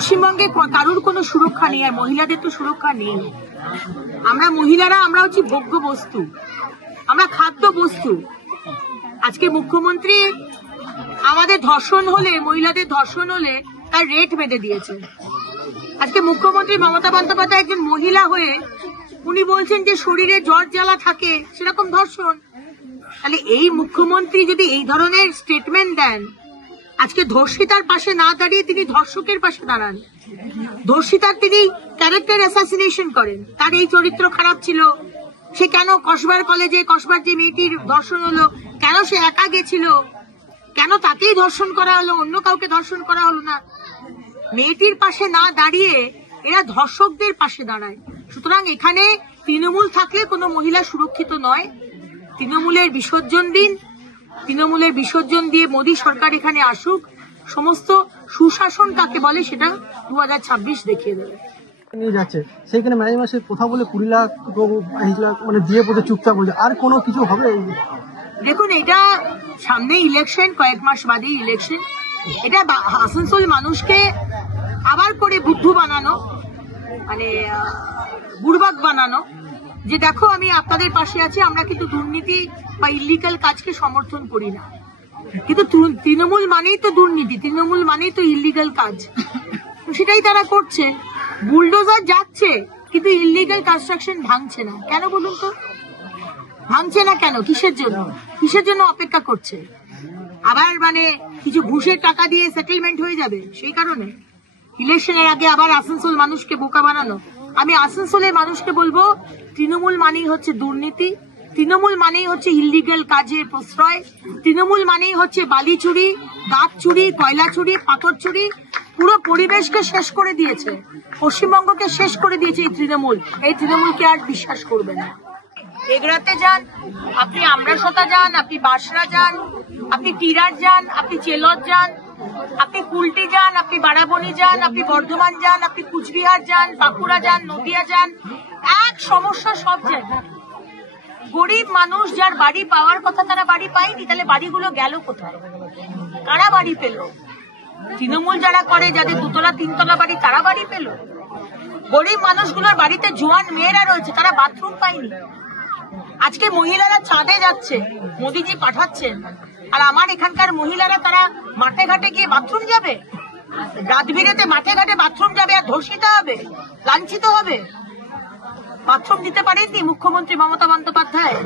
পশ্চিমবঙ্গে কারোর কোনো সুরক্ষা নেই, আর মহিলাদের তো সুরক্ষা নেই। আমরা মহিলারা আমরা হচ্ছি ভোগ্য বস্তু, আমরা খাদ্য বস্তু। আজকে মুখ্যমন্ত্রী আমাদের ধর্ষণ হলে, মহিলাদের ধর্ষণ হলে তার রেট বেঁধে দিয়েছে। আজকে মুখ্যমন্ত্রী মমতা বন্দ্যোপাধ্যায় একজন মহিলা হয়ে উনি বলছেন যে শরীরে জ্বর জ্বালা থাকে সেরকম ধর্ষণ। তাহলে এই মুখ্যমন্ত্রী যদি এই ধরনের স্টেটমেন্ট দেন, আজকে ধর্ষিতার পাশে না দাঁড়িয়ে তিনি ধর্ষকের পাশে দাঁড়ান, ধর্ষিতার তিনি ক্যারেক্টার অ্যাসাসিনেশন করেন। তার এই চরিত্র খারাপ ছিল, সে কেন কসবার কলেজে, কসবার যে মেয়েটির ধর্ষণ হলো, কেন সে একা গেছিল, কেন তাকেই ধর্ষণ করা হলো, অন্য কাউকে ধর্ষণ করা হলো না। মেয়েটির পাশে না দাঁড়িয়ে এরা ধর্ষকদের পাশে দাঁড়ায়। সুতরাং এখানে তৃণমূল থাকলে কোনো মহিলা সুরক্ষিত নয়। তৃণমূলের বিসর্জন দিন, তৃণমূলের বিসর্জন দিয়ে মোদী সরকার এখানে আসুক, সমস্ত সুশাসন কাকে বলে সেটা 2026 দেখিয়ে দেবে। নিয়ে যাচ্ছে সেইখানে ম্যানেজ মাসে কথা বলে 20 লাখ মানে দিয়ে পড়তে চুপচাপ বলছে, আর কোনো কিছু হবে? দেখুন, এটা সামনে ইলেকশন, কয়েক মাস বাদেই ইলেকশন। এটা আসানসোল মানুষকে আবার করে বুদ্ধু বানানো, মানে বুড়বাক বানানো, যে দেখো আমি আপনাদের পাশে আছি, আমরা কিন্তু দুর্নীতি বা ইলিগাল কাজকে সমর্থন করি না। কিন্তু তৃণমূল মানেই তো দুর্নীতি, তৃণমূল মানেই তো ইলিগাল কাজ, সেটাই তারা করছে। বুলডোজার যাচ্ছে কিন্তু ইলিগাল কনস্ট্রাকশন ভাঙছে না। কেন বলুন তো? ভাঙছে না কেন? কিসের জন্য? কিসের জন্য অপেক্ষা করছে? আবার মানে কিছু ঘুষের টাকা দিয়ে সেটেলমেন্ট হয়ে যাবে সেই কারণে ইলেকশনের আগে আবার আসানসোল মানুষকে বোকা বানানো। আমি আসানসোলের মানুষকে বলবো, তৃণমূল মানেই হচ্ছে দুর্নীতি, তৃণমূল মানেই হচ্ছে ইলিগাল কাজের প্রশ্রয়, তৃণমূল মানেই হচ্ছে বালি চুরি, গাছ চুরি, কয়লা চুরি, পাথর চুরি। পুরো পরিবেশকে শেষ করে দিয়েছে, পশ্চিমবঙ্গকে শেষ করে দিয়েছে এই তৃণমূল। এই তৃণমূলকে আর বিশ্বাস করবে না। এগরাতে যান, আপনি আমরাসতা যান, আপনি বাসরা যান, আপনি টিরার যান, আপনি চেলত যান, আপনি কুলটি যান, আপনি বারাবণী যান, আপনি বর্ধমান যান, আপনি কুচবিহার যান, বাঁকুড়া যান, নদিয়া যান, এক সমস্যা সব জায়গায়। গরিব মানুষ যার বাড়ি পাওয়ার কথা তারা বাড়ি পায়নি, তাহলে বাড়িগুলো গেল কোথায়? কারা বাড়ি পেল? তৃণমূল যারা করে, যাদের 2তলা 3তলা বাড়ি, তারা বাড়ি পেল। গরিব মানুষগুলোর বাড়িতে জোয়ান মেয়েরা রয়েছে, তারা বাথরুম পায়নি। আজকে মহিলারা চাঁদে যাচ্ছে, মোদিজি পাঠাচ্ছেন, আর আমার এখানকার মহিলারা তারা মাঠে ঘাটে গিয়ে বাথরুম যাবে, রাত বিরেতে মাঠে ঘাটে বাথরুম যাবে, আর ধর্ষিত হবে, লাঞ্ছিত হবে। বাথরুম দিতে পারেননি মুখ্যমন্ত্রী মমতা বন্দ্যোপাধ্যায়,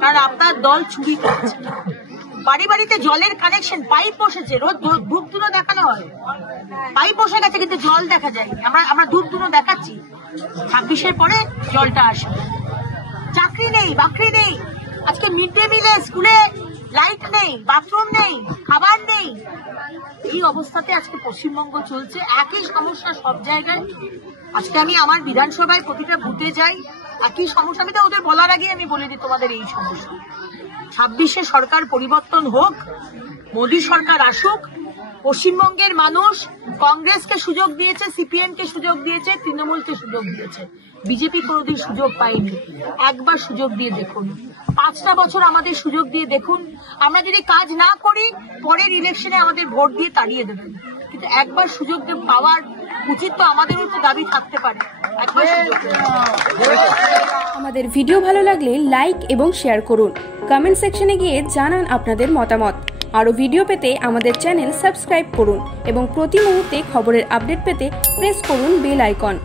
কারণ আপনার দল চুরি করছে। বাড়ি বাড়িতে জলের কানেকশন, পাইপ বসেছে, রোজ ধূপ ধুনো দেখানো হয়, পাইপ বসে গেছে কিন্তু জল দেখা যায়নি। আমরা ধূপ ধুনো দেখাচ্ছি, 26-এর পরে জলটা আসে। চাকরি নেই, বাকরি নেই, আজকে মিড ডে মিলে স্কুলে লাইট নেই, বাথরুম নেই, খাবার নেই। এই অবস্থাতে আজকে পশ্চিমবঙ্গ চলছে, একই সমস্যা সব জায়গায়। আজকে আমি আমার বিধানসভায় প্রতিটা বুথে যাই, একই সমস্যা। আমি তো ওদের বলার আগে আমি বলে দিই তোমাদের এই সমস্যা। 26-এ সরকার পরিবর্তন হোক, মোদী সরকার আসুক। পশ্চিমবঙ্গের মানুষ কংগ্রেসকে সুযোগ দিয়েছে, সিপিএম কে সুযোগ দিয়েছে, তৃণমূলকে সুযোগ দিয়েছে, বিজেপি কোনোদিন সুযোগ পায়নি। একবার সুযোগ দিয়ে দেখুন, 5টা বছর আমাদের সুযোগ দিয়ে দেখুন। আমরা যদি কাজ না করি, পরের ইলেকশনে আমাদের ভোট দিয়ে তাড়িয়ে দেবেন, কিন্তু একবার সুযোগ পাওয়ার উচিত তো আমাদেরও তো দাবি থাকতে পারে। একবার আমাদের ভিডিও ভালো লাগলে লাইক এবং শেয়ার করুন, কমেন্ট সেকশনে গিয়ে জানান আপনাদের মতামত। আরও ভিডিও পেতে আমাদের চ্যানেল সাবস্ক্রাইব করুন এবং প্রতি মুহূর্তে খবরের আপডেট পেতে প্রেস করুন বেল আইকন।